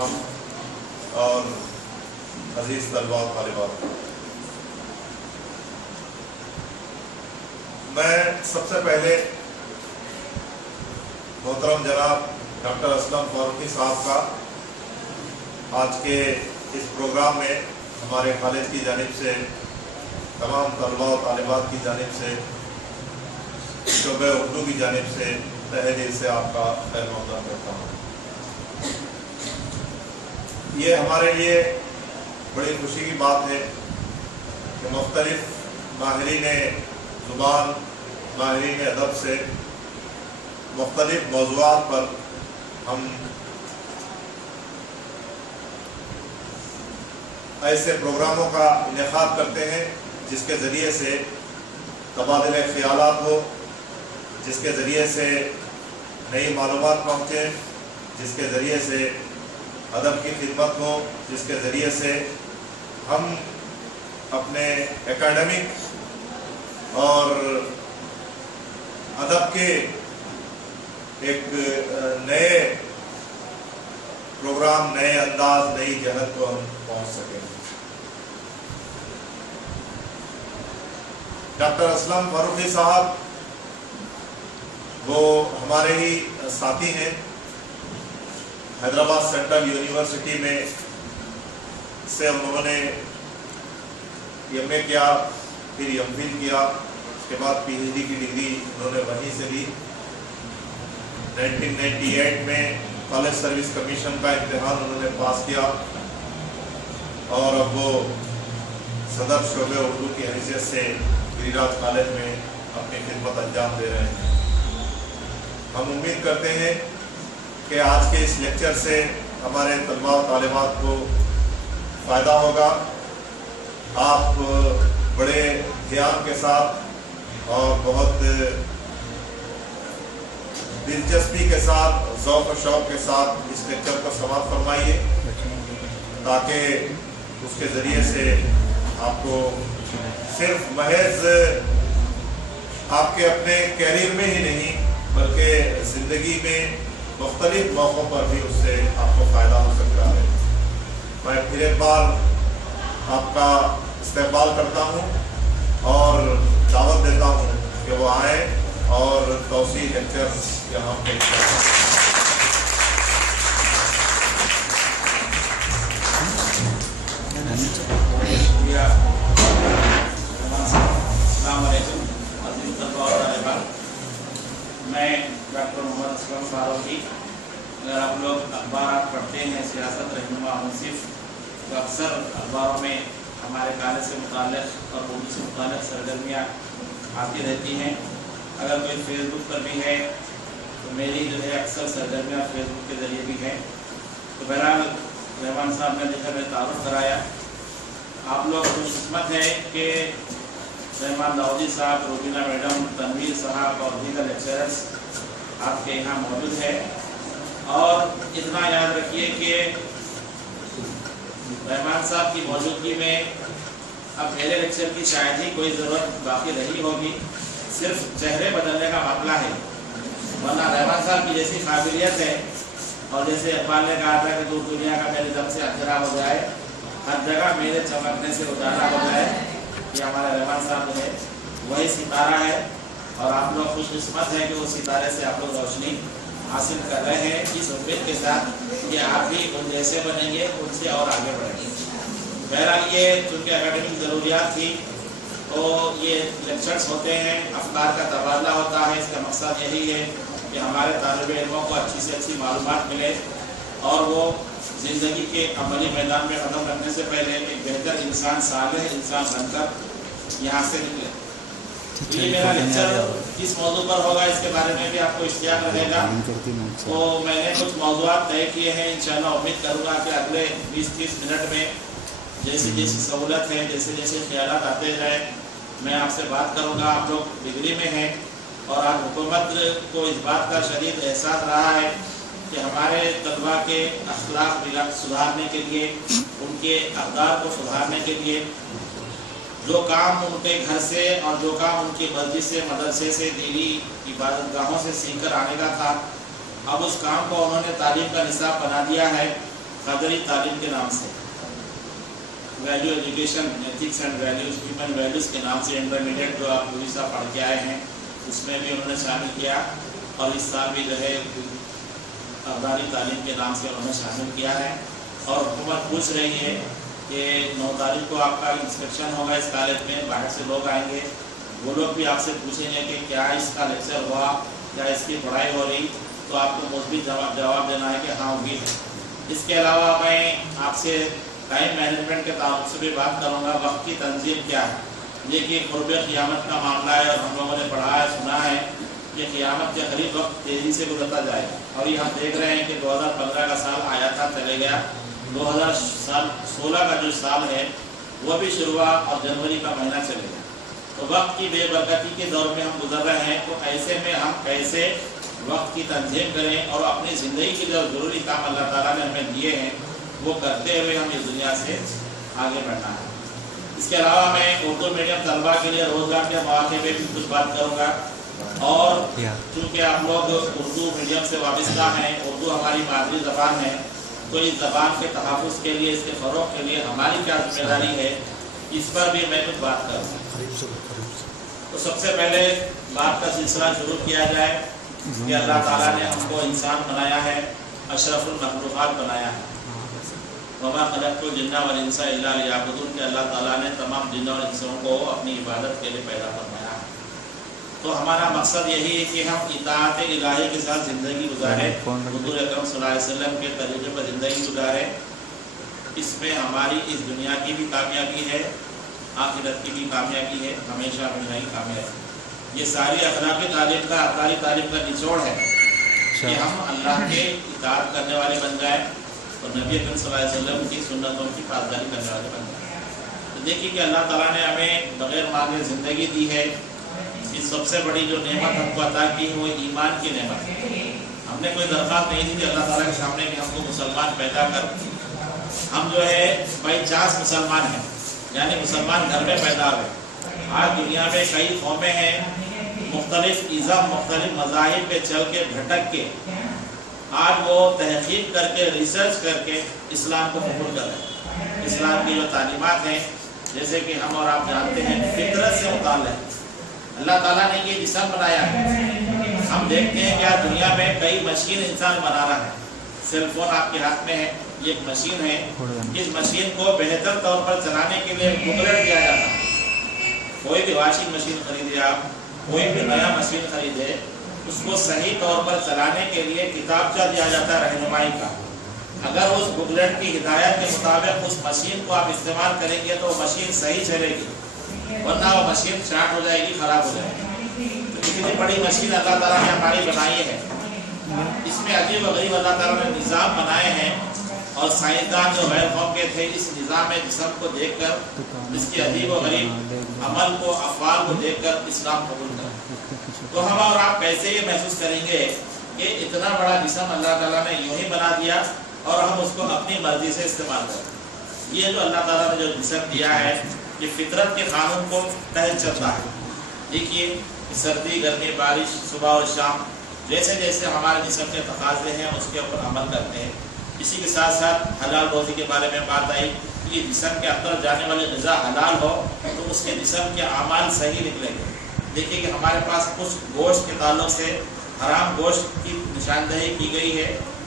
اور عزیز طلباء و طالبات، میں سب سے پہلے محترم جناب ڈاکٹر اسلم فاروقی صاحب کا آج کے اس پروگرام میں ہمارے کالج کی جانب سے تمام طلباء و طالبات کی جانب سے شعبہ اردو کی جانب سے تہہ دل سے آپ کا خیر مقدم کرتا ہوں۔ یہ ہمارے لیے بڑی خوشی کی بات ہے کہ مختلف ماہرین زبان، ماہرین ادب سے مختلف موضوعات پر ہم ایسے پروگراموں کا انعقاد کرتے ہیں جس کے ذریعے سے تبادلہ خیالات ہو، جس کے ذریعے سے نئی معلومات پہنچے، جس کے ذریعے سے ادب کی خدمت ہو، جس کے ذریعے سے ہم اپنے اکیڈمک اور ادب کے ایک نئے پروگرام، نئے انداز، نئی جہت کو ہم پہنچ سکیں۔ ڈاکٹر اسلم فاروقی صاحب وہ ہمارے ہی ساتھی ہیں، حیدرآباد سینٹرل یونیورسٹی میں سے انہوں نے ایم اے کیا، پھر ایم فل کیا، اس کے بعد پی ایچ ڈی کی ڈگری انہوں نے وہیں سے لی۔ 1998 میں کالج سروس کمیشن کا امتحان انہوں نے پاس کیا اور اب وہ صدر شعبہ اردو کی حیثیت سے گری راج کالج میں اپنی خدمت انجام دے رہے ہیں۔ ہم امید کرتے ہیں کہ آج کے اس لیکچر سے ہمارے طلباء و طالبات کو فائدہ ہوگا۔ آپ بڑے دھیان کے ساتھ اور بہت دلچسپی کے ساتھ، ذوق و شوق کے ساتھ اس لیکچر کو سماعت فرمائیے تاکہ اس کے ذریعے سے آپ کو صرف محض آپ کے اپنے کیریئر میں ہی نہیں بلکہ زندگی میں مختلف موقعوں پر بھی اس سے آپ کو فائدہ ہو سکتا ہے۔ میں پھر ایک بار آپ کا استقبال کرتا ہوں اور دعوت دیتا ہوں کہ وہ آئیں اور توسیع لیکچر یہاں پیش کریں۔ السلام علیکم عزیز طلباء و طالبات، میں ڈاکٹر محمد اسلم فاروقی۔ اگر آپ لوگ اخبارات پڑھتے ہیں، سیاست، رہنما، منصف، تو اکثر اخباروں میں ہمارے کالج سے متعلق اور اردو سے متعلق سرگرمیاں آتی رہتی ہیں۔ اگر کوئی فیس بک پر بھی ہے تو میری جو ہے اکثر سرگرمیاں فیس بک کے ذریعے بھی ہیں۔ تو بہرحال رحمان صاحب نے دیکھا، میں تعارف کرایا۔ آپ لوگ خوش قسمت ہیں کہ رحمان داؤدی صاحب، روبینہ میڈم، تنویر صاحب اور دیگر لیکچررز آپ کے یہاں موجود ہے۔ اور اتنا یاد رکھیے کہ رحمان صاحب کی موجودگی میں اب میرے لیکچر کی شاید ہی کوئی ضرورت باقی رہی ہوگی، صرف چہرے بدلنے کا معاملہ ہے، ورنہ رحمان صاحب کی جیسی قابلیت ہے اور جیسے اقبال نے کہا تھا کہ دور دنیا کا میرے دم سے اندھیرا ہو جائے، ہر جگہ میرے چمکنے سے اجالا ہو جائے، یہ ہمارا رحمان صاحب جو ہے وہی ستارہ ہے۔ اور آپ لوگ خوش قسمت ہیں کہ اس ستارے سے آپ لوگ روشنی حاصل کر رہے ہیں، اس امید کے ساتھ کہ آپ بھی ان جیسے بنیں گے، ان سے اور آگے بڑھیں گے۔ بہرحال یہ چونکہ اکیڈمک ضروریات تھی تو یہ لیکچرز ہوتے ہیں، افکار کا تبادلہ ہوتا ہے۔ اس کا مقصد یہی ہے کہ ہمارے طالب علموں کو اچھی سے اچھی معلومات ملے اور وہ زندگی کے عملی میدان میں قدم رکھنے سے پہلے ایک بہتر انسان، صالح انسان بن کر یہاں سے نکلے۔ یہ میرا لیکچر کس موضوع پر ہوگا اس کے بارے میں بھی آپ کو اشتیاق رہے گا۔ تو میں نے کچھ موضوعات طے کیے ہیں، انشاءاللہ امید کروں گا کہ اگلے 20-30 منٹ میں جیسی جیسی سہولت ہے، جیسے جیسے خیالات آتے جائیں، میں آپ سے بات کروں گا۔ آپ لوگ ڈگری میں ہیں اور آج حکومت کو اس بات کا شدید احساس رہا ہے کہ ہمارے طلباء کے اخلاق سدھارنے کے لیے، ان کے اقدار کو سدھارنے کے لیے جو کام ان کے گھر سے اور جو کام ان کی مسجد سے، مدرسے سے، دینی عبادت گاہوں سے سیکھ کر آنے کا تھا، اب اس کام کو انہوں نے تعلیم کا نصاب بنا دیا ہے कादरी तालीम के नाम से, value education, ethics and values, human values के नाम से इंटरमीडिएट जो आप उड़ीसा पढ़ के आए हैं उसमें भी उन्होंने शामिल किया, और इस साल भी जो है कादरी तालीम के नाम से उन्होंने शामिल किया है। और हुकूमत पूछ रही है कि 9 तारीख को आपका इंस्पेक्शन होगा इस कॉलेज में, बाहर से लोग आएंगे, वो लोग भी आपसे पूछेंगे कि क्या इसका लेक्चर हुआ, क्या इसकी पढ़ाई हो रही, तो आपको मुस्बित जवाब देना है कि हाँ हुई है। इसके अलावा मैं आपसे टाइम मैनेजमेंट के ताल्लुक से भी बात करूँगा, वक्त की तंजीम क्या है। देखिए क़ुर्ब क़ियामत का मामला है, और हम लोगों ने पढ़ा है, सुना है कि क़ियामत के करीब वक्त तेज़ी से गुजरता जाएगा, और यहाँ देख रहे हैं कि 2015 का साल आया था, चले गया, 2016 का जो साल है वो भी शुरू हुआ और जनवरी का महीना चलेगा। तो वक्त की बेबरकती के दौर में हम गुजर रहे हैं, तो ऐसे में हम कैसे वक्त की तंजीम करें और अपनी ज़िंदगी के जो ज़रूरी काम अल्लाह ताला ने हमें दिए हैं वो करते हुए हम इस दुनिया से आगे बढ़ना है। इसके अलावा मैं उर्दू मीडियम तलबा के लिए रोज़गार के मौके पे भी कुछ बात करूँगा, और चूँकि आप लोग उर्दू मीडियम से वाबस्ता हैं, उर्दू हमारी मादरी ज़बान है, तो इस ज़बान के तहफ़्फ़ुज़ के लिए, इसके फ़रोग़ के लिए हमारी क्या जिम्मेदारी है, इस पर भी मैं कुछ बात करूँगा। तो सबसे पहले बात का सिलसिला शुरू किया जाए कि अल्लाह ताला ने हमको इंसान बनाया है, अशरफुल मखलूक़ात बनाया है। वमा खलक़तुल जिन्ना वल इंसा इल्ला लियअबुदून, कि अल्लाह ताला ने तमाम जिन्नों और इंसानों को अपनी इबादत के लिए पैदा फरमाया है। तो हमारा मकसद यही है कि हम इताअत इलाही के साथ ज़िंदगी गुजारें, हुज़ूर अकरम सल्लल्लाहु अलैहि वसल्लम के तरीक़े पर ज़िंदगी गुजारें। इसमें हमारी इस दुनिया की भी कामयाबी है, आखिरत की भी कामयाबी है, हमेशा हमेशा ही कामयाबी। ये सारी अखलाकी तालीम का, अखलाकी तालीम का निचोड़ है कि हम अल्लाह के इताअत करने वाले बन जाएं और नबी अकरम सल्लल्लाहु अलैहि वसल्लम की सुन्नतों की पासदारी करने वाले बन जाएं। तो देखिए कि अल्लाह ताला ने हमें बग़ैर मांगे ज़िंदगी दी है। इस सबसे बड़ी जो नेमत हमको अता की है वो ईमान की नेमत है। हमने कोई दरख्वास्त नहीं दी थी अल्लाह ताला के सामने कि हमको मुसलमान पैदा कर, हम जो है बाई चांस मुसलमान हैं, यानी मुसलमान घर में पैदा हुए। आज दुनिया में कई कौमें हैं, मुख्तलिफ इज़्म, मुख्तलिफ मज़ाहिब पे चल के भटक के आज वो तहक़ीक़ करके, रिसर्च करके इस्लाम को कबूल कर रहे हैं। इस्लाम की जो तालीमात हैं, जैसे कि हम और आप जानते हैं, फितरत से मुताल्लिक़ है। अल्लाह ताला ने ये जिस्म बनाया है। हम देखते हैं कि आज दुनिया में कई मशीन इंसान बना रहा है। सेलफोन आपके हाथ में है, ये एक मशीन है। इस मशीन को बेहतर तौर पर चलाने के लिए बुकलेट दिया जाता है। कोई भी वॉशिंग मशीन खरीदे आप, कोई भी नया मशीन खरीदे, उसको सही तौर पर चलाने के लिए किताबचा दिया जाता है रहनुमाई का। अगर उस बुकलेट की हिदायत के मुताबिक उस मशीन को आप इस्तेमाल करेंगे तो मशीन सही चलेगी, वरना वो मशीन शॉर्ट हो जाएगी, ख़राब हो जाएगी। तो इतनी बड़ी मशीन अल्लाह ताला ने हमारी बनाई है। इसमें अजीब गरीब अल्लाह ताला ने निज़ाम बनाए हैं, और साइंसदान जो गैर कौम के थे इस निज़ाम में जिस्म को देखकर, इसके अजीब व गरीब अमल को, अफ़आल को देखकर इस्लाम कबूल करें। तो हम और आप कैसे ये महसूस करेंगे कि इतना बड़ा जिस्म अल्लाह ताला ने यूँ ही बना दिया और हम उसको अपनी मर्जी से इस्तेमाल करें। ये जो अल्लाह ताला ने जो जिस्म दिया है, ये फितरत के कानून को तहत चलता है। देखिए सर्दी, गर्मी, बारिश, सुबह और शाम, जैसे जैसे हमारे जिस्म के तकाज़े हैं उसके ऊपर अमल करते हैं। इसी के साथ साथ हलाल रोज़ी के बारे में बात आई कि जिस्म के अंदर जाने वाली ग़िज़ा हलाल हो तो उसके जिस्म के अमाल सही निकलेंगे। देखिए कि हमारे पास कुछ गोश्त के ताल्लुक़ से हराम गोश्त की निशानदही की गई है,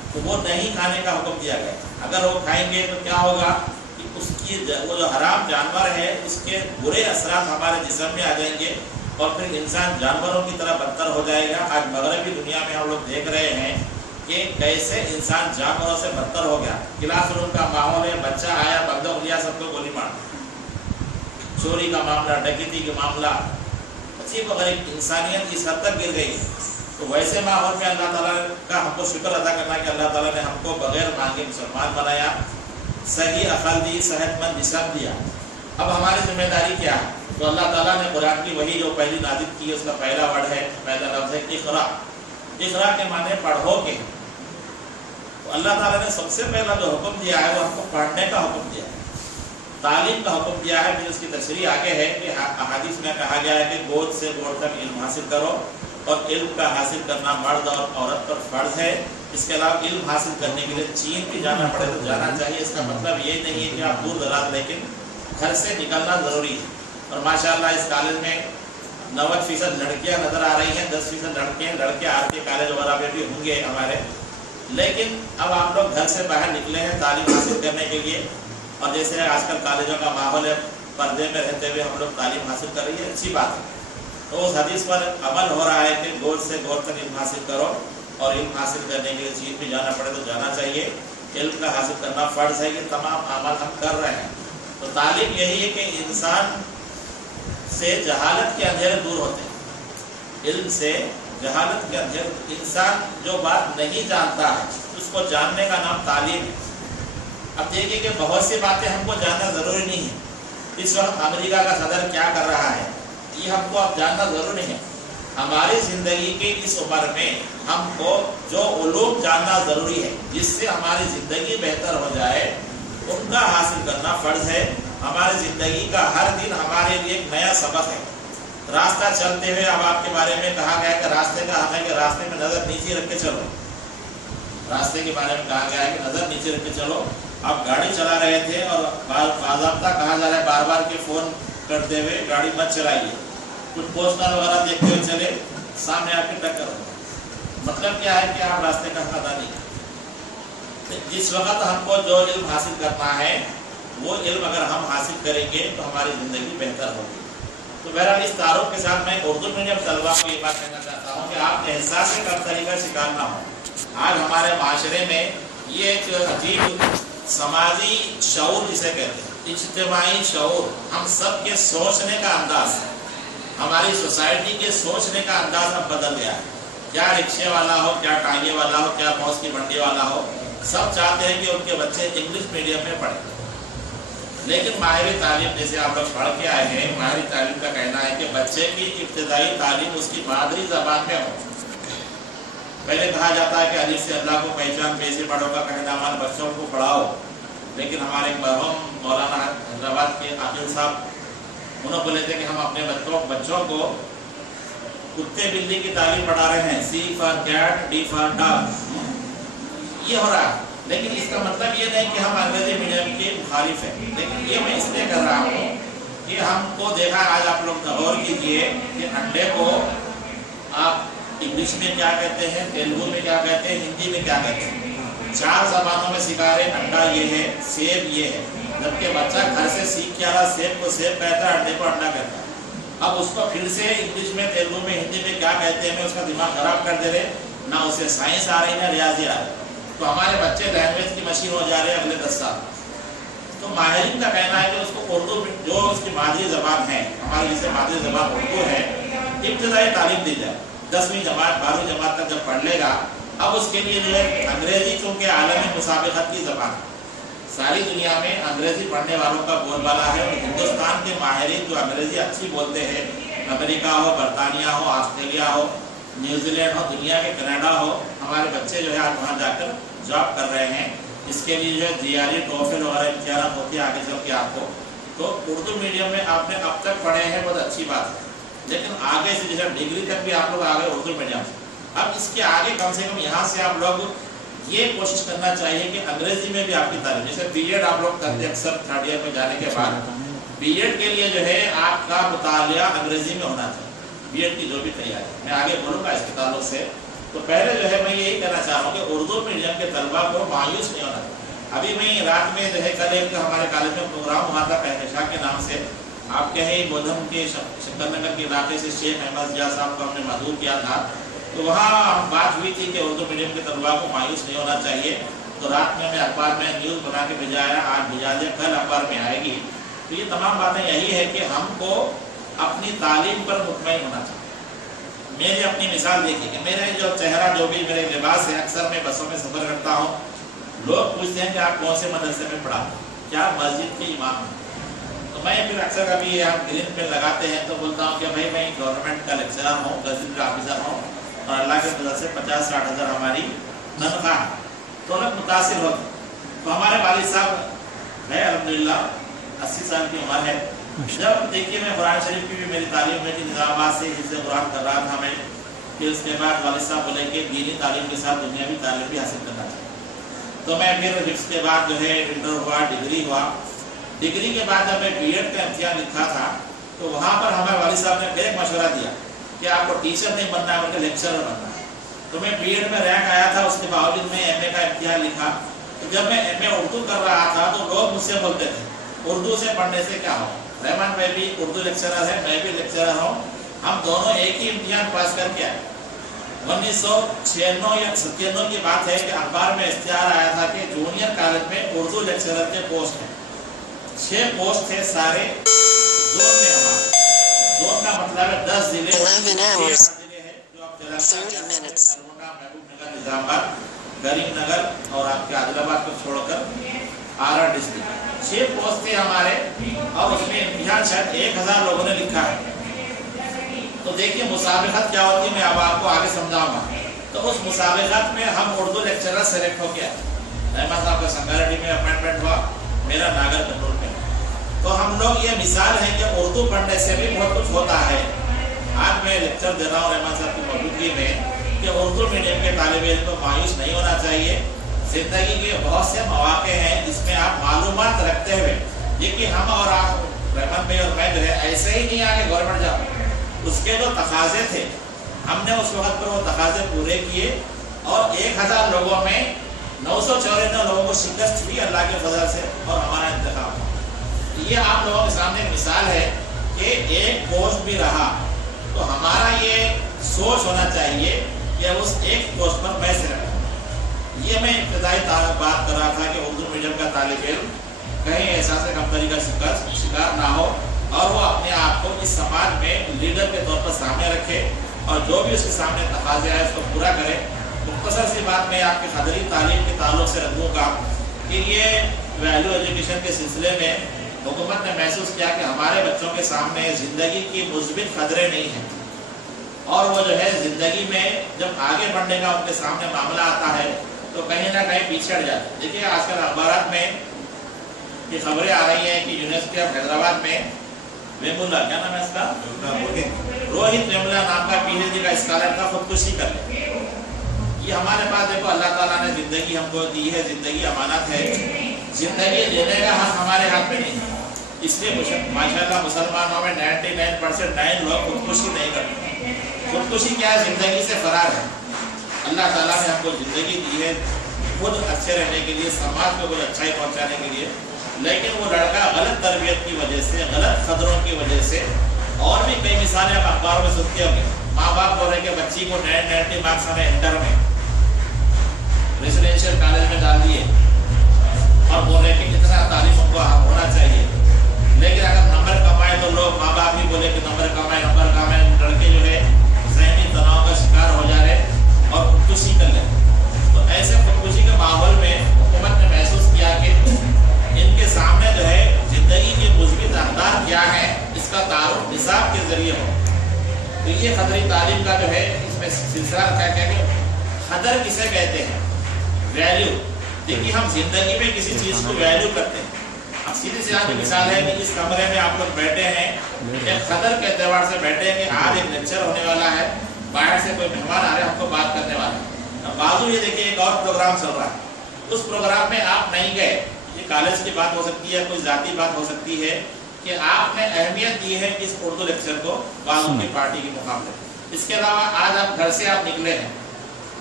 तो वो नहीं खाने का हुक्म दिया गया। अगर वो खाएंगे तो क्या होगा कि उसकी वो जो हराम जानवर है उसके बुरे असरात हमारे जिस्म में आ जाएंगे और फिर इंसान जानवरों की तरह बदतर हो जाएगा। आज मगरबी दुनिया में हम लोग देख रहे हैं कि कैसे इंसान जानवरों से बदतर हो गया। क्लासरूम का माहौल है, बच्चा आया, बंदूक लिया, सबको गोली मार, चोरी का मामला, डकैती का मामला, अजीब गरीब इंसानियत इस हद तक गिर गई। तो वैसे माहौल में अल्लाह ताला का हमको शुक्र अदा करना कि अल्लाह ताला ने हमको बगैर मांगे मुसलमान बनाया, सही अकल दी, सेहतमंद जिस्म दिया। अब हमारी जिम्मेदारी क्या है? तो अल्लाह ताला ने कुरान की वही जो पहली नाज़िल की है, उसका पहला वर्ड है, पहला लफ्ज़ है इक़रा। इक़रा के माने पढ़ोगे। तो अल्लाह ताला ने सबसे पहला जो हुक्म दिया है वो हमको पढ़ने का हुक्म दिया है, तालीम का हुक्म दिया है। फिर उसकी तशरीह आगे है कि अहादीस में कहा गया है कि गोद से गोद तक इल्म हासिल करो, और इल्म का हासिल करना मर्द और औरत पर फ़र्ज़ है। اس کے علاوہ علم حاصل کرنے کے لیے چین بھی جانا پڑے تو جانا چاہیے. اس کا مطلب یہ نہیں ہے کہ آپ دور دراز، لیکن گھر سے نکلنا ضروری ہے. اور ماشاءاللہ اس کالج میں 90% لڑکیاں نظر آ رہی ہیں، 10% لڑکے ہیں. لڑکے آر کے کالج وغیرہ پہ بھی ہوں گے ہمارے، لیکن اب آپ لوگ گھر سے باہر نکلے ہیں تعلیم حاصل کرنے کے لیے. اور جیسے آج کل کالجوں کا ماحول ہے، پردے میں رہتے ہوئے ہم لوگ تعلیم حاصل کر رہی ہے، اچھی بات ہے. تو اس حدیث پر عمل ہو رہا ہے کہ گور سے گور تک علم حاصل کرو، اور علم حاصل کرنے کے لیے چین بھی جانا پڑے تو جانا چاہیے. علم کا حاصل کرنا فرض ہے. یہ تمام عمل ہم کر رہے ہیں. تو تعلیم یہی ہے کہ انسان سے جہالت کے اندھیرے دور ہوتے ہیں. علم سے جہالت کے اندھیرے، انسان جو بات نہیں جانتا ہے اس کو جاننے کا نام تعلیم ہے. اب دیکھیے کہ بہت سی باتیں ہم کو جاننا ضروری نہیں ہے. اس وقت امریکہ کا صدر کیا کر رہا ہے یہ ہم کو اب جاننا ضروری نہیں ہے. ہماری زندگی کے اس عمر میں ہم کو جو علوم جاننا ضروری ہے جس سے ہماری زندگی بہتر ہو جائے ان کا حاصل کرنا فرض ہے. ہماری زندگی کا ہر دن ہمارے لیے ایک نیا سبق ہے. راستہ چلتے ہوئے اب آپ کے بارے میں کہا گیا کہ راستے کا حق ہے کہ راستے میں نظر نیچے رکھ کے چلو. راستے کے بارے میں کہا گیا ہے کہ نظر نیچے رکھ کے چلو. آپ گاڑی چلا رہے تھے اور باضابطہ کہا جا رہا ہے بار بار کے فون کرتے ہوئے گاڑی مت چلائیے. کچھ پوسٹر وغیرہ دیکھتے ہوئے چلے، سامنے آپ کی ٹکر ہو. مطلب کیا ہے کہ آپ راستے کا حق ادا نہیں کرتے. جس وقت ہم کو جو علم حاصل کرنا ہے وہ علم اگر ہم حاصل کریں گے تو ہماری زندگی بہتر ہوگی. تو بہرحال اس تعارف کے ساتھ میں اردو میڈیم طلبا کو یہ بات کہنا چاہتا ہوں کہ آپ احساس کمتری کا شکار نہ ہوں. آج ہمارے معاشرے میں یہ ایک عجیب سماجی شعور جسے کہتے ہیں، اجتماعی شعور، ہم سب کے سوچنے کا انداز، ہماری سوسائٹی کے سوچنے کا انداز اب بدل گیا ہے. کیا رکشے والا ہو، کیا ٹانگے والا ہو، کیا موس کی منڈی والا ہو، سب چاہتے ہیں کہ ان کے بچے انگلش میڈیم میں پڑھیں. لیکن ماہر تعلیم جیسے آپ لوگ پڑھ کے آئے ہیں، ماہر تعلیم کا کہنا ہے کہ بچے کی ابتدائی تعلیم اس کی مادری زبان میں ہو. پہلے کہا جاتا ہے کہ الف سے اللہ کو پہچان کیسے پڑھو کا کہنا مان بچوں کو پڑھاؤ. لیکن ہمارے مرحوم مولانا حیدرآباد کے عاقل صاحب انہوں بولے تھے کہ ہم اپنے بچوں کو کتے بلی کی تعلیم پڑھا رہے ہیں، C for cat, D for dog. یہ ہو رہا ہے. لیکن اس کا مطلب یہ نہیں کہ ہم انگریزی میڈیم کے مخالف ہیں. لیکن یہ میں اس لیے کر رہا ہوں کہ ہم کو دیکھا، آج آپ لوگ غور کیجئے کہ انڈے کو آپ انگلش میں کیا کہتے ہیں، تیلگو میں کیا کہتے ہیں، ہندی میں کیا کہتے ہیں. 4 زبانوں میں سکھا رہے. انڈا یہ ہے، سیب یہ ہے. جبکہ بچہ گھر سے سیکھ کے آ رہا، سیب کو سیب کہتا ہے، انڈے کو انڈا کہتا ہے. اب اس کو پھر سے انگلش میں، تیلگو میں، ہندی میں کیا کہتے ہیں، اس کا دماغ خراب کر دے رہے. نہ اسے سائنس آ رہی، نہ ریاضی آ رہی. تو ہمارے بچے لینگویج کی مشین ہو جا رہے ہیں اگلے 10 سال. تو ماہرین کا کہنا ہے کہ اس کو اردو جو اس کی مادری زبان ہے، ہماری جسے مادری زبان اردو ہے، ابتدائی تعلیم دی جائے. 10ویں جماعت 12ویں جماعت تک جب پڑھ لے گا، اب اس کے لیے جو ہے انگریزی چونکہ عالمی مسابقت کی زبان ہے، ساری دنیا میں انگریزی پڑھنے والوں کا بول بالا ہے. اور ہندوستان کے ماہرین جو انگریزی اچھی بولتے ہیں، امریکہ ہو، برطانیہ ہو، آسٹریلیا ہو، نیوزی لینڈ ہو، دنیا کے کینیڈا ہو، ہمارے بچے جو ہے آج وہاں جا کر جاب کر رہے ہیں. اس کے لیے جو ہے GRE ٹوفل وغیرہ امتحانات ہوتی ہے آگے چل کے آپ کو. تو اردو میڈیم میں آپ نے اب تک پڑھے ہیں، بہت اچھی بات ہے. لیکن آگے سے جیسے ڈگری تک بھی آپ لوگ آگے اردو میڈیم سے. اب اس کے آگے کم سے کم یہاں سے آپ لوگ یہ کوشش کرنا چاہیے کہ انگریزی میں بھی آپ کی تعلیم، جیسے B.Ed آپ لوگ کرتے اکثر 3rd ایئر میں جانے کے بعد، B.Ed کے لیے جو ہے آپ کا مطالعہ انگریزی میں ہونا چاہیے. B.Ed کی جو بھی تیاری میں آگے بولوں گا اس کے تعلق سے. تو پہلے جو ہے میں یہی کہنا چاہ رہا ہوں کہ اردو میڈیم کے طلبا کو مایوس نہیں ہونا چاہیے. ابھی میں رات میں جو ہے کل ایک ہمارے کالج میں پروگرام ہوا تھا کہکشاں کے نام سے. آپ کے ہی بودھم کے شکر نگر کے علاقے سے شیخ احمد زیا صاحب کو ہم نے مدعو کیا تھا. تو وہاں بات ہوئی تھی کہ اردو میڈیم کے طلبا کو مایوس نہیں ہونا چاہیے. تو رات میں اخبار میں نیوز بنا کے بھیجایا، آج بھیجا دیا، کل اخبار میں آئے گی. تو یہ تمام باتیں یہی ہے کہ ہم کو اپنی تعلیم پر مطمئن ہونا چاہیے. میری اپنی مثال دیکھیے کہ میرے جو چہرہ، جو بھی میرے لباس ہے، اکثر میں بسوں میں سفر کرتا ہوں، لوگ پوچھتے ہیں کہ آپ کون سے مدرسے میں پڑھا، کیا مسجد کے امام ہیں. تو میں پھر اکثر کبھی آپ گرین پہ لگاتے ہیں تو بولتا ہوں کہ بھائی میں گورنمنٹ کا لیکچرر ہوں، گزٹ آفیسر ہوں، اور اللہ کے فضل سے 50-60 ہزار ہماری تنخواہ ہے. تو لوگ متاثر ہوتے. تو ہمارے والد صاحب ہے الحمدللہ 80 سال کی عمر ہے. جب دیکھیے میں قرآن شریف کی بھی میری تعلیم ہوئی تھی، نظام آباد سے حفظ قرآن کر رہا تھا میں. फिर उसके बाद वालिद साहब बोले कि दीनी तालीम के साथ दुनियावी तालीम भी हासिल करना चाहिए। तो मैं फिर हिफ्ज़ के बाद जो है इंटर हुआ, डिग्री हुआ। डिग्री के बाद जब मैं बीएड का इम्तिहान लिखा था तो वहाँ पर हमें वालिद साहब ने फिर एक मशवरा दिया कि आपको टीचर नहीं बनना है बल्कि लेक्चरर बनना है। तो मैं बीएड में रैंक आया था, उसके बावजूद मैं एमए का इम्तिहान लिखा। तो जब मैं एमए उर्दू कर रहा था तो लोग मुझसे बोलते थे उर्दू से पढ़ने से क्या हो, रहमान भाई भी उर्दू लेक्चरर है, मैं भी लेक्चरर हूँ, हम दोनों एक ही इम्तिहान पास करके आए। 1996 या 97 की बात है कि अखबार में इश्तिहार आया था कि जूनियर कॉलेज में उर्दू लेक्चरर के पोस्ट हैं। 6 पोस्ट थे सारे जोन में। हमारे जोन का मतलब है 10 जिले हैं जो आप महबूबनगर, निजामाबाद, करीमनगर और आपके आदिलाबाद को छोड़कर आरा डिस्ट्रिक्ट 6 पोस्ट थे हमारे। और उसमें इम्तिहान शायद 1000 लोगों ने लिखा है। तो देखिए मुसाबिकत क्या होती है, मैं अब आपको आगे समझाऊंगा। तो उस मुसाबिकत में हम उर्दू लेक्चरर सेलेक्ट हो गया। रहमान साहब का संगारेड्डी में अपॉइंटमेंट हुआ, मेरा नागर कन्नौर में। तो हम लोग ये मिसाल है कि उर्दू पढ़ने से भी बहुत कुछ होता है। आज मैं लेक्चर दे रहा हूँ रहमान साहब की मौजूदगी में कि उर्दू मीडियम के तालिब इल्म को मायूस नहीं होना चाहिए। जिंदगी के बहुत से मौके हैं जिसमें आप मालूमात रखते हुए, ये कि हम और आप रहमान भाई और मैं जो है ऐसे ही नहीं आगे गवर्नमेंट जाओ, उसके जो तकाजे थे हमने उस वक्त पर वो तकाजे पूरे किए और 1000 लोगों में 994 लोगों को शिकस्त हुई अल्लाह के फजल से और हमारा इंतखाब। ये आप लोगों के सामने मिसाल है कि एक पोस्ट भी रहा तो हमारा ये सोच होना चाहिए कि उस एक पोस्ट पर मैं सिलेक्ट। ये मैं इब्तदाई बात कर रहा था कि उर्दू मीडियम का तालिब इल्म कहीं एहसास कमतरी का शिकार ना हो और वो अपने आप को इस समाज में लीडर के तौर पर सामने रखे और जो भी उसके सामने तकाज़े आए उसको पूरा करे। मुख्तसर सी बात मैं आपकी खदरी तालीम के ताल्लुक से रखूँगा कि ये वैल्यू एजुकेशन के सिलसिले में हुकूमत ने महसूस किया कि हमारे बच्चों के सामने ज़िंदगी की मुस्बित खतरे नहीं हैं और वो जो है ज़िंदगी में जब आगे बढ़ने का उनके सामने मामला आता है तो कहीं ना कहीं पीछे हट जाते। देखिए आजकल अखबार में ये खबरें आ रही हैं कि यूनिवर्सिटी ऑफ हैदराबाद में वेमुला, क्या नाम है इसका, रोहित वेमुला नाम का पीएचडी का स्कॉलर था, खुदकुशी कर ले। ये हमारे पास देखो अल्लाह ताला ने जिंदगी हमको दी है, जिंदगी अमानत है, जिंदगी देने का हक हमारे हाथ में नहीं है। इसलिए माशाल्लाह मुसलमानों में 99% 9 लोग खुदकुशी नहीं करते। खुदकुशी क्या है, जिंदगी से फरार है। अल्लाह ताला ने हमको जिंदगी दी है खुद अच्छे रहने के लिए, समाज को कुछ अच्छाई पहुँचाने के लिए, लेकिन वो लड़का गलत तरबियत की वजह से, गलत खतरों की वजह से, और भी कई मिसालें आप अखबारों में सुनते होंगे। माँ बाप बोल रहे कि बच्ची को 90 मार्क्स हमें इंटर में रेजिडेंशियल कॉलेज में डाल दिए और बोल रहे कि इतना तालीम हमको होना चाहिए, लेकिन अगर नंबर कमाए तो लोग माँ बाप भी बोले कि नंबर कमाए, लड़के जो है ज़हनी तनाव का शिकार हो जा रहे और खुदकुशी कर ले। तो ऐसे खुदकुशी के माहौल में हुकूमत ने महसूस किया कि इनके सामने जो है जिंदगी के मुस्बित अहदाफ क्या है इसका तारुफ निसाब के जरिए हो। तो ये खदरी तालीम का जो है इसमें सिलसिला रखा है कि खदर किसे कहते हैं, वैल्यू। देखिए हम जिंदगी में किसी चीज़ को वैल्यू करते हैं। अब सीधी सी आपकी मिसाल है कि इस कमरे में आप लोग बैठे हैं, एक खदर के एतबार से बैठे हैं कि आज एक लेक्चर होने वाला है, बाहर से कोई मेहमान आ रहे हैं हमको बात करने वाले। बाजू ये देखिए एक और प्रोग्राम चल रहा है, उस प्रोग्राम में आप नहीं गए, ये कॉलेज की बात हो सकती है, कोई जाती बात हो सकती है कि आपने अहमियत दी है इस उर्दू लेक्चर को बाजू की पार्टी के मुकाबले। इसके अलावा आज आप घर से आप निकले हैं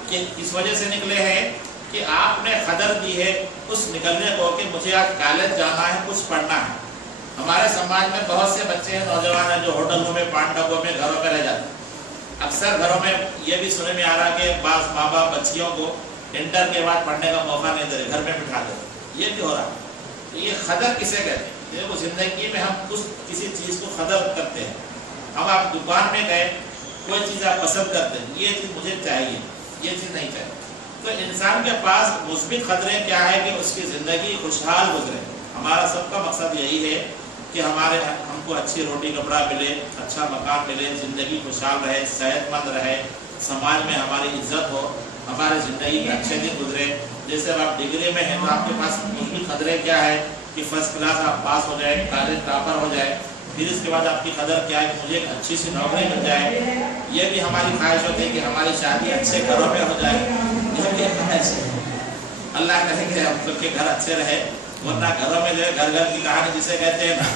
कि इस वजह से निकले हैं कि आपने खदर दी है उस निकलने को कि मुझे आज कॉलेज जाना है, कुछ पढ़ना है। हमारे समाज में बहुत से बच्चे हैं, नौजवान हैं जो होटलों में, पान डब्बों में, घरों में रह जाते हैं। अक्सर घरों में ये भी सुनने में आ रहा कि बास माँ बाप बच्चियों को इंटर के बाद पढ़ने का मौका नहीं दे रहे, घर में बिठा देते। ये भी हो रहा है। तो ये खदर किसे कहते हैं? देखो जिंदगी में हम किसी चीज़ को खदर करते हैं। हम आप दुकान में गए, कोई चीज़ आप पसंद करते हैं, ये चीज़ मुझे चाहिए, ये चीज़ नहीं चाहिए। तो इंसान के पास मुस्बित खतरे क्या है कि उसकी ज़िंदगी खुशहाल गुजरे। हमारा सबका मकसद यही है कि हमको अच्छी रोटी कपड़ा मिले, अच्छा मकान मिले, ज़िंदगी खुशहाल रहे, सेहतमंद रहे, समाज में हमारी इज्जत हो, हमारे ज़िंदगी में अच्छे दिन गुजरे। जैसे अब आप डिग्री में हैं तो आपके पास मुस्बित खतरे क्या है कि फर्स्ट क्लास आप पास हो जाए, कॉलेज टॉपर हो जाए, پھر اس کے بعد آپ کی قدر کیا ہے کہ مجھے ایک اچھی سی نوکری مل جائے، یہ بھی ہماری خواہش ہوتی ہے کہ ہماری شادی اچھے گھروں میں ہو جائے، یہ بھی خواہش ہے۔ اللہ کرے کہ ہم سب کے گھر اچھے رہے، ورنہ گھروں میں جو ہے گھر گھر کی کہانی جسے کہتے ہیں نا،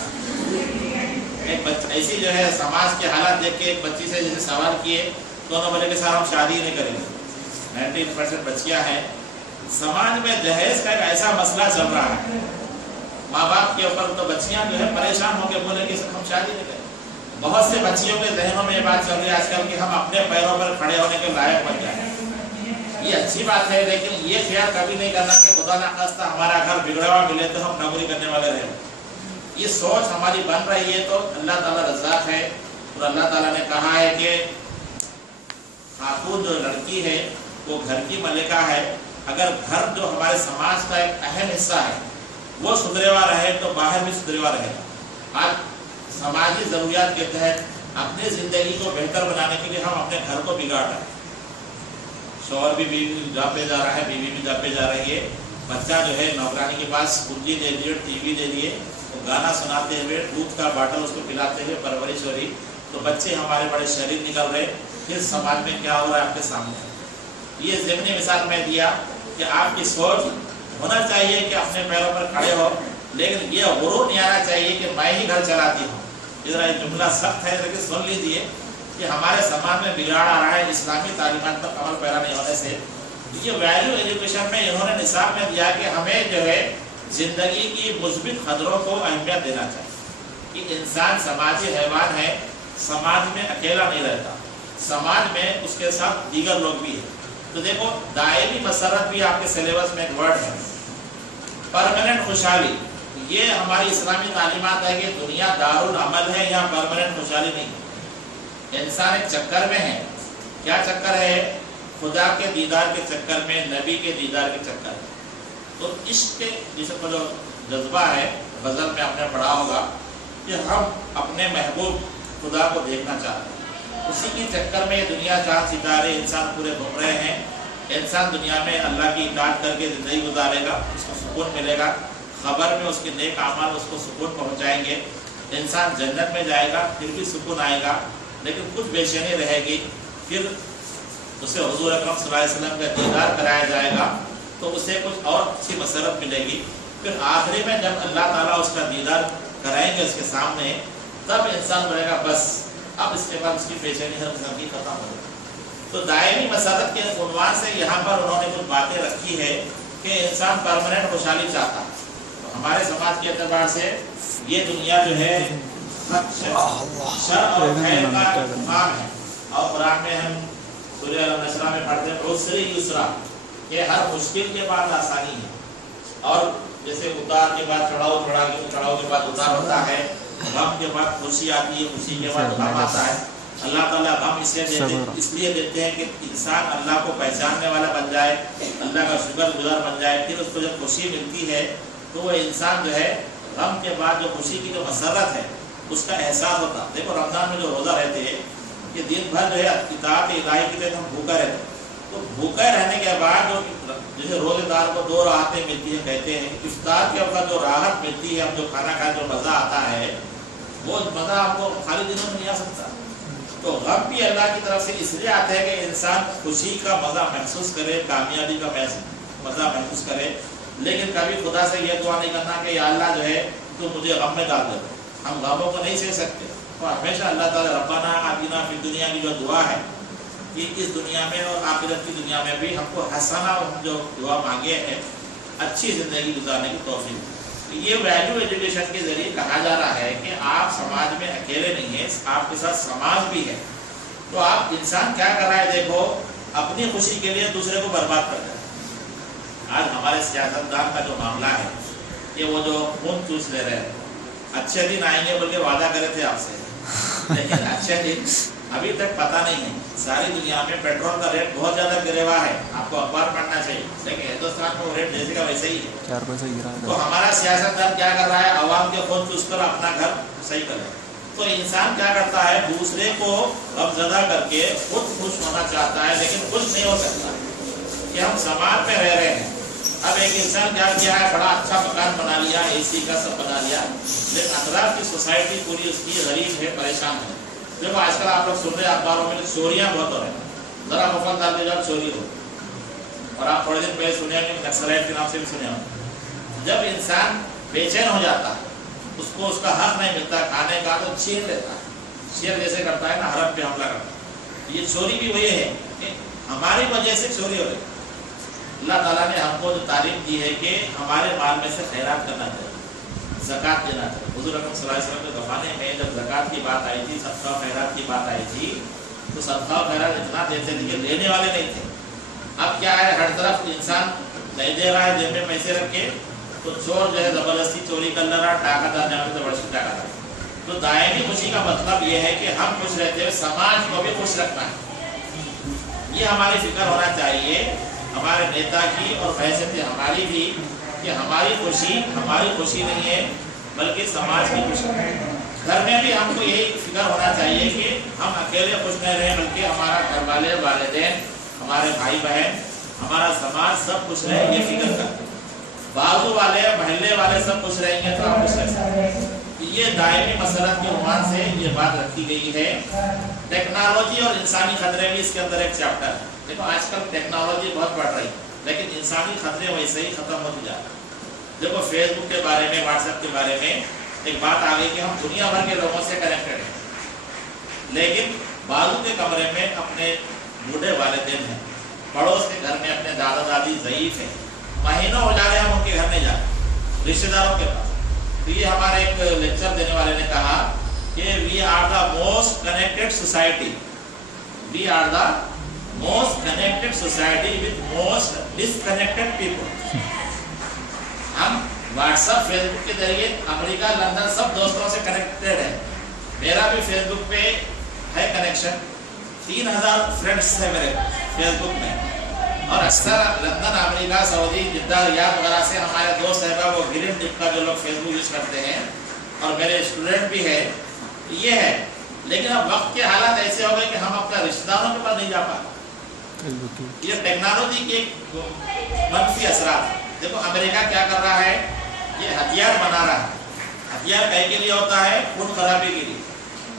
ایک ایسی جو ہے سماج کے حالات دیکھ کے ایک بچی سے جیسے سوال کیے، دونوں بولے کہ صاحب ہم شادی نہیں کریں گے۔ 90% بچیاں ہیں۔ سماج میں جہیز کا ایک ایسا مسئلہ چل رہا ہے، ماں باپ کے اوپر تو بچیاں جو ہے پریشان ہو کے بولے کہ ہم شادی نہیں کریں۔ بہت سے بچیوں کے ذہنوں میں یہ بات چل رہی ہے آج کل کہ ہم اپنے پیروں پر کھڑے ہونے کے لائق بن جائیں۔ یہ اچھی بات ہے، لیکن یہ خیال کبھی نہیں کرنا کہ خدا نخواستہ ہمارا گھر بگڑا ہوا ملے تو ہم نوکری کرنے والے رہے۔ یہ سوچ ہماری بن رہی ہے تو اللہ تعالیٰ رزاق ہے، اور اللہ تعالیٰ نے کہا ہے کہ خاتون جو لڑکی ہے وہ گھر کی ملکہ ہے۔ اگر گھر جو ہمارے سماج کا ایک اہم حصہ ہے وہ سدھرے ہوا رہے تو باہر بھی سدھرے ہوا رہے گا۔ آج سماجی ضروریات کے تحت اپنی زندگی کو بہتر بنانے کے لیے ہم اپنے گھر کو بگاڑ رہے ہیں۔ شوہر بھی بیوی جاب پہ جا رہا ہے، بیوی بھی جاب پہ جا رہی ہے، بچہ جو ہے نوکرانی کے پاس کنجی دے دیے، ٹی وی دے دیے، گانا سناتے ہوئے دودھ کا باٹل اس کو پلاتے ہوئے پرورش ہو رہی، تو بچے ہمارے بڑے شریر نکل رہے۔ پھر سماج میں کیا ہو رہا ہے آپ کے سامنے۔ یہ ضمنی مثال میں دیا کہ آپ کی سوچ ہونا چاہیے کہ اپنے پیروں پر کھڑے ہو، لیکن یہ غرور نہیں آنا چاہیے کہ میں ہی گھر چلاتی ہوں۔ ذرا یہ جملہ سخت ہے لیکن سن لیجیے کہ ہمارے سماج میں بگاڑ آ رہا ہے اسلامی تعلیمات پر عمل پیرا نہیں ہونے سے۔ یہ ویلیو ایجوکیشن میں انہوں نے نصاب میں دیا کہ ہمیں جو ہے زندگی کی مثبت قدروں کو اہمیت دینا چاہیے کہ انسان سماجی حیوان ہے، سماج میں اکیلا نہیں رہتا، سماج میں اس کے ساتھ دیگر لوگ بھی ہیں۔ تو دیکھو دائمی مسرت بھی آپ کے سلیبس میں ایک ورڈ ہے، پرماننٹ خوشحالی۔ یہ ہماری اسلامی تعلیمات ہے کہ دنیا دارالعمل ہے، یہاں پرماننٹ خوشحالی نہیں ہے۔ انسان ایک چکر میں ہے۔ کیا چکر ہے؟ خدا کے دیدار کے چکر میں، نبی کے دیدار کے چکر میں۔ تو عشق کے جس کو جو جذبہ ہے، غزل میں آپ نے پڑھا ہوگا کہ ہم اپنے محبوب خدا کو دیکھنا چاہتے ہیں، اسی کے چکر میں یہ دنیا چاند ستارے انسان پورے گھوم رہے ہیں۔ انسان دنیا میں اللہ کی اطاعت کر کے زندگی گزارے گا، اس کو سکون ملے گا، خبر میں اس کے نیک اعمال اس کو سکون پہنچائیں گے، انسان جنت میں جائے گا، پھر بھی سکون آئے گا، لیکن کچھ بے چینی رہے گی۔ پھر اسے حضور اکرم صلی اللہ علیہ وسلم کا دیدار کرایا جائے گا تو اسے کچھ اور اچھی مسرت ملے گی۔ پھر آخری میں جب اللہ تعالیٰ اس کا دیدار کرائیں گے اس کے سامنے، تب انسان بولے گا بس اب اس کے بعد اس کی پیشانی ہر قسم کی ختم ہو گئی۔ تو دائمی مسرت کے عنوان سے یہاں پر انہوں نے کچھ باتیں رکھی ہے کہ انسان پرماننٹ خوشحالی چاہتا ہے۔ تو ہمارے سماج کے اعتبار سے یہ دنیا جو ہے شر اور خیر کا امام ہے، اور قرآن میں ہم سورہ النصر میں پڑھتے ہیں عسر یسرا، کہ ہر مشکل کے بعد آسانی ہے، اور جیسے اتار کے بعد چڑھاؤ، چڑھاؤ کے بعد اتار ہوتا ہے، غم کے بعد خوشی آتی ہے، خوشی کے بعد غم آتا ہے۔ اللہ تعالیٰ غم اس لیے دیتے ہیں کہ انسان اللہ کو پہچاننے والا بن جائے، اللہ کا شکر گزار بن جائے۔ پھر اس کو جب خوشی ملتی ہے تو وہ انسان جو ہے غم کے بعد جو خوشی کی جو مسرت ہے اس کا احساس ہوتا ہے۔ دیکھو رمضان میں جو روزہ رہتے ہیں کہ دن بھر جو ہے اطاعت الہی کے تحت ہم بھوکا رہتے ہیں، تو بھوکا رہنے کے بعد جو جیسے روزے دار کو 2 راحتیں ملتی ہیں، کہتے ہیں افطار کے وقت جو راحت ملتی ہے، ہم جو کھانا کھائے جو مزہ آتا ہے، وہ مزہ آپ کو خالی دنوں میں نہیں آ سکتا۔ تو غم بھی اللہ کی طرف سے اس لیے آتا ہے کہ انسان خوشی کا مزہ محسوس کرے، کامیابی کا مزہ محسوس کرے، لیکن کبھی خدا سے یہ دعا نہیں کرنا کہ یا اللہ جو ہے تو مجھے غم میں ڈال دے۔ ہم غموں کو نہیں سہ سکتے، تو ہمیشہ اللہ تعالیٰ ربنا آتنا فی الدنیا کی جو دعا ہے کہ اس دنیا میں اور آخرت کی دنیا میں بھی ہم کو حسنہ جو دعا مانگے ہیں اچھی زندگی گزارنے کی توفیق۔ یہ ویلیو ایجوکیشن کے ذریعے کہا جا رہا ہے کہ آپ سماج میں اکیلے نہیں ہیں، آپ کے ساتھ سماج بھی ہے۔ تو آپ انسان کیا کر رہا ہے؟ دیکھو اپنی خوشی کے لیے دوسرے کو برباد کر رہا ہے۔ آج ہمارے سیاستدان کا جو معاملہ ہے کہ وہ جو خون چوس لے رہے ہیں، اچھے دن آئیں گے بول کے وعدہ کرے تھے آپ سے، لیکن اچھے دن ابھی تک پتہ نہیں ہے۔ ساری دنیا میں پیٹرول کا ریٹ بہت زیادہ گرے ہوا ہے، آپ کو اخبار پڑھنا چاہیے، لیکن ہندوستان میں وہ ریٹ جیسے کا ویسے ہی ہے۔ 4 پیسے گرا ہے۔ تو ہمارا سیاستدان کیا کر رہا ہے؟ عوام کے خون چوس کر اپنا گھر صحیح کرے۔ تو انسان کیا کرتا ہے؟ دوسرے کو غمزدہ کر کے خود خوش ہونا چاہتا ہے، لیکن خوش نہیں ہو سکتا کہ ہم سماج میں رہ رہے ہیں، अब एक इंसान क्या किया है, बड़ा अच्छा मकान बना लिया, AC का सब बना लिया, लेकिन अतराफ की सोसाइटी पूरी उसकी गरीब है, परेशान है। देखो आजकल आप लोग सुन रहे हैं अखबारों में चोरियां बहुत हो रही हैं, जरा मोबाइल डाल दीजिए चोरी हो। और आप थोड़े दिन पहले सुने होंगे नक्सलाइट के नाम से भी सुने होंगे। जब इंसान बेचैन हो जाता है, उसको उसका हक नहीं मिलता खाने का, तो छीन लेता है, शेर जैसे करता है ना, हड़प पे हमला करता है। ये चोरी भी वही है कि हमारी वजह से चोरी हो रही है। अल्लाह ताला ने हमको जो तारीफ दी है कि हमारे माल में से खैरात करना चाहिए, ज़कात देना चाहिए। हुज़ूर अकरम सल्लल्लाहु अलैहि वसल्लम के ज़माने में जब ज़कात की बात आई थी, सदका खैरात की बात आई थी, तो सदका खैरात इतना देते थे कि लेने वाले नहीं थे। अब क्या है, हर तरफ इंसान नहीं दे रहा है, जेब में पैसे रख के, तो चोर जो है ज़बरदस्ती चोरी कर ले रहा, टाका डालने वाले ज़बरदस्ती टाका डाल। तो दायमी खुशी का मतलब ये है कि हम खुश रहते हुए समाज को भी खुश रखना है। ये हमारी फिक्र होना चाहिए हमारे नेता की और हैसियत हमारी भी, कि हमारी खुशी नहीं है बल्कि समाज की खुशी। घर में भी हमको यही फिक्र होना चाहिए कि हम अकेले खुश नहीं रहे, बल्कि हमारा घर वाले, वालिदैन, हमारे भाई बहन, हमारा समाज सब खुश रहे, ये फिक्र करते। बाजू वाले, महल्ले वाले सब खुश रहेंगे तो हम खुश रह सकते। ये दायमी मसलत के उन्वान से ये बात रखी गई है। टेक्नोलॉजी और इंसानी खतरे भी इसके अंदर एक चैप्टर है। देखो आजकल टेक्नोलॉजी बहुत बढ़ रही है, लेकिन इंसानी खतरे वैसे ही खत्म होते जा रहे हैं। देखो फेसबुक के बारे में, व्हाट्सएप के बारे में एक बात आ गई कि हम दुनिया भर के लोगों से कनेक्टेड हैं, लेकिन बाजू के कमरे में अपने बूढ़े वालिदैन हैं, पड़ोस के घर में अपने दादा दादी ज़ईफ हैं, महीनों हो जा रहे हैं हम उनके घर नहीं जा रहे, रिश्तेदारों के पास। तो ये हमारे एक लेक्चर देने वाले ने कहा कि we are the most connected society, we are the most connected society with most disconnected people. हम व्हाट्सएप, फेसबुक के जरिए अमेरिका, लंदन सब दोस्तों से कनेक्टेड है। मेरा भी फेसबुक पे है कनेक्शन, 3000 फ्रेंड्स है मेरे फेसबुक में। और अक्सर लंदन, अमेरिका, सऊदी, जिद्दा, रियाद वगैरह से हमारे दोस्त है वो ग्रीन टिप का जो लोग फेसबुक यूज करते हैं, और मेरे स्टूडेंट भी है, ये है। लेकिन अब वक्त के हालात ऐसे हो गए कि हम अपने रिश्तेदारों के पास नहीं जा पाते। ये टेक्नोलॉजी के मनफी असरात। देखो अमेरिका क्या कर रहा है, ये हथियार बना रहा है। हथियार कहीं के लिए होता है, खून खराबी के लिए,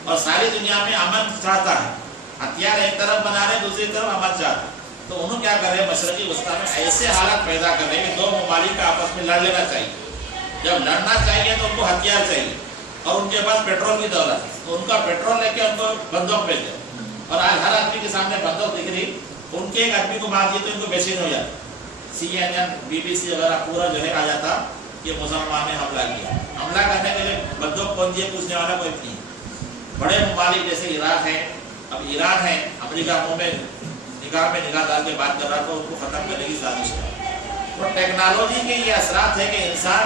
और सारी दुनिया में अमन चाहता है। हथियार एक तरफ बना रहे, दूसरी तरफ अमन चाहते हैं। तो उन्होंने क्या कर रहे हैं, मशरकी वस्ता में ऐसे हालात पैदा कर रहे हैं कि दो ममालिक आपस में लड़ लेना चाहिए। जब लड़ना चाहिए तो उनको हथियार चाहिए, और उनके पास पेट्रोल की दौलत है, तो उनका पेट्रोल लेके उनको बंदूक भेजे। और आज हर आदमी के सामने बंदूक दिख रही, उनके एक आदमी को मार दिए तो इनको बेचैन हो जाता। CNN, BBC वगैरह पूरा जो है आ जाता कि मुसलमान ने हमला किया। हमला करने के लिए बंदूक कौन दिए, पूछने वाला कोई नहीं। बड़े ममालिक जैसे इराक है, अब ईरान है, अमेरिका मुंह में निगाह डाल के बात कर रहा था, उनको खत्म करने की साजिश है। तो टेक्नोलॉजी के ये असरात है कि इंसान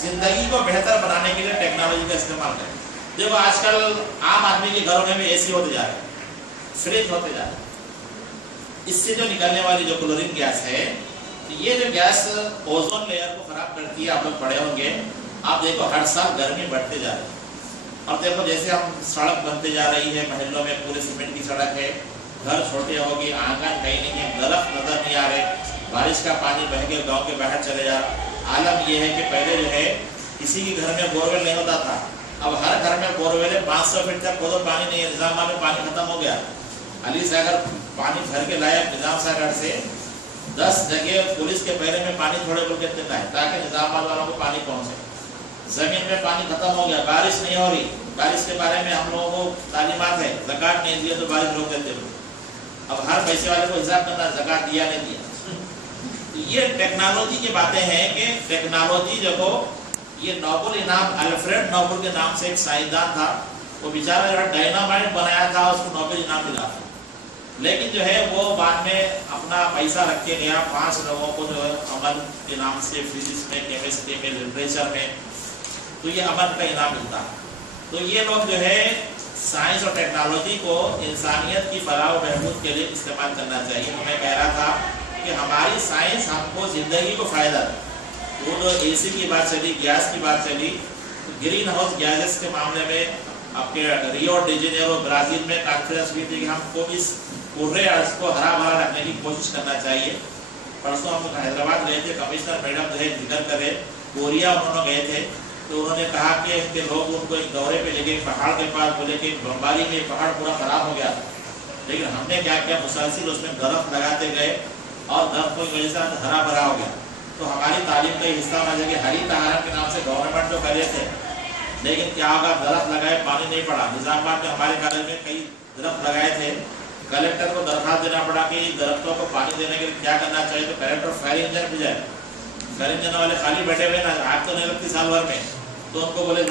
जिंदगी को बेहतर बनाने के लिए टेक्नोलॉजी का इस्तेमाल करे। देखो आजकल आम आदमी के घरों में भी AC होते जा रहे हैं, फ्रिज होते जा रहे हैं। इससे जो निकलने वाली जो क्लोरीन गैस है, ये जो गैस ओजोन लेयर को खराब करती है। आप लोग पढ़े होंगे, आप देखो हर साल गर्मी बढ़ते जा रही है। और देखो जैसे हम सड़क बनते जा रही है, महलों में पूरे सीमेंट की सड़क है, घर छोटे होगी, आंगन कहीं नहीं है, दरख्त नजर नहीं आ रहे, बारिश का पानी बह के गांव के बाहर चले जा रहा। आलम यह है कि पहले जो है किसी के घर में बोरवेल नहीं होता था, अब हर घर में बोरवेल है। 500 फीट तक खोदो पानी नहीं है, निजामा में पानी खत्म हो गया। अली सागर पानी भर के लाया निजाम सागर से, 10 जगह पुलिस के पहले में पानी थोड़े बोल के लाए ताकि निजामाबाद वालों को पानी पहुंचे। जमीन में पानी खत्म हो गया, बारिश नहीं हो रही। बारिश के बारे में हम लोगों को तालीमात है, ज़कात नहीं दिया तो बारिश रोक देते लोग। अब हर पैसे वाले को हिसाब करना, ज़कात दिया नहीं दिया। ये टेक्नोलॉजी की बातें हैं कि टेक्नोलॉजी जो ये नोबेल इनाम, अल्फ्रेड नोबेल के नाम से एक साइंसदान था, वो बेचारा जो डायनामाइट बनाया था, उसको नोबेल इनाम मिला। लेकिन जो है वो बाद में अपना पैसा रख के गया 5 लोगों को जो है अमन के नाम से, फिजिक्स में, केमिस्ट्री में, लिटरेचर में, तो ये अमन का इनाम मिलता। तो ये लोग जो है साइंस और टेक्नोलॉजी को इंसानियत की फलाह और बहबूद के लिए इस्तेमाल करना चाहिए। तो मैं कह रहा था कि हमारी साइंस हमको ज़िंदगी को फ़ायदा दे। वो जो AC की बात चली, गैस की बात चली, तो ग्रीन हाउस गैसेस के मामले में आपके रियो डी जेनेरो ब्राज़ील में कॉन्फ्रेंस हुई थी कि हमको इस पूरे अर्थ को हरा भरा रखने की कोशिश करना चाहिए। परसों हम हैदराबाद गए थे, कमिश्नर मैडम जो है जिक्र करे, कोरिया उन्होंने गए थे, तो उन्होंने कहा कि इनके लोग उनको एक दौरे पे ले गए पहाड़ के पास, बोले कि बमबारी में पहाड़ पूरा खराब हो गया। लेकिन हमने क्या किया, मुसलसिल उसमें बर्फ लगाते गए और बर्फ की वजह से हरा भरा हो गया। तो हमारी तालीम का हिस्सा होना चाहिए कि हरी तहारन के नाम से गवर्नमेंट तो करे थे, लेकिन क्या होगा, दरख्त लगाए पानी नहीं पड़ा। निजामाबाद में हमारे कॉलेज में कई दरख्त लगाए थे, कलेक्टर को दरखास्त देना पड़ा कि दरख्तों को पानी देने के लिए क्या करना चाहिए, तो कलेक्टर फायर इंजन भेजा। फायर इंजन वाले खाली बैठे हुए ना, आग तो नहीं लगती साल भर में, तो उनको बोले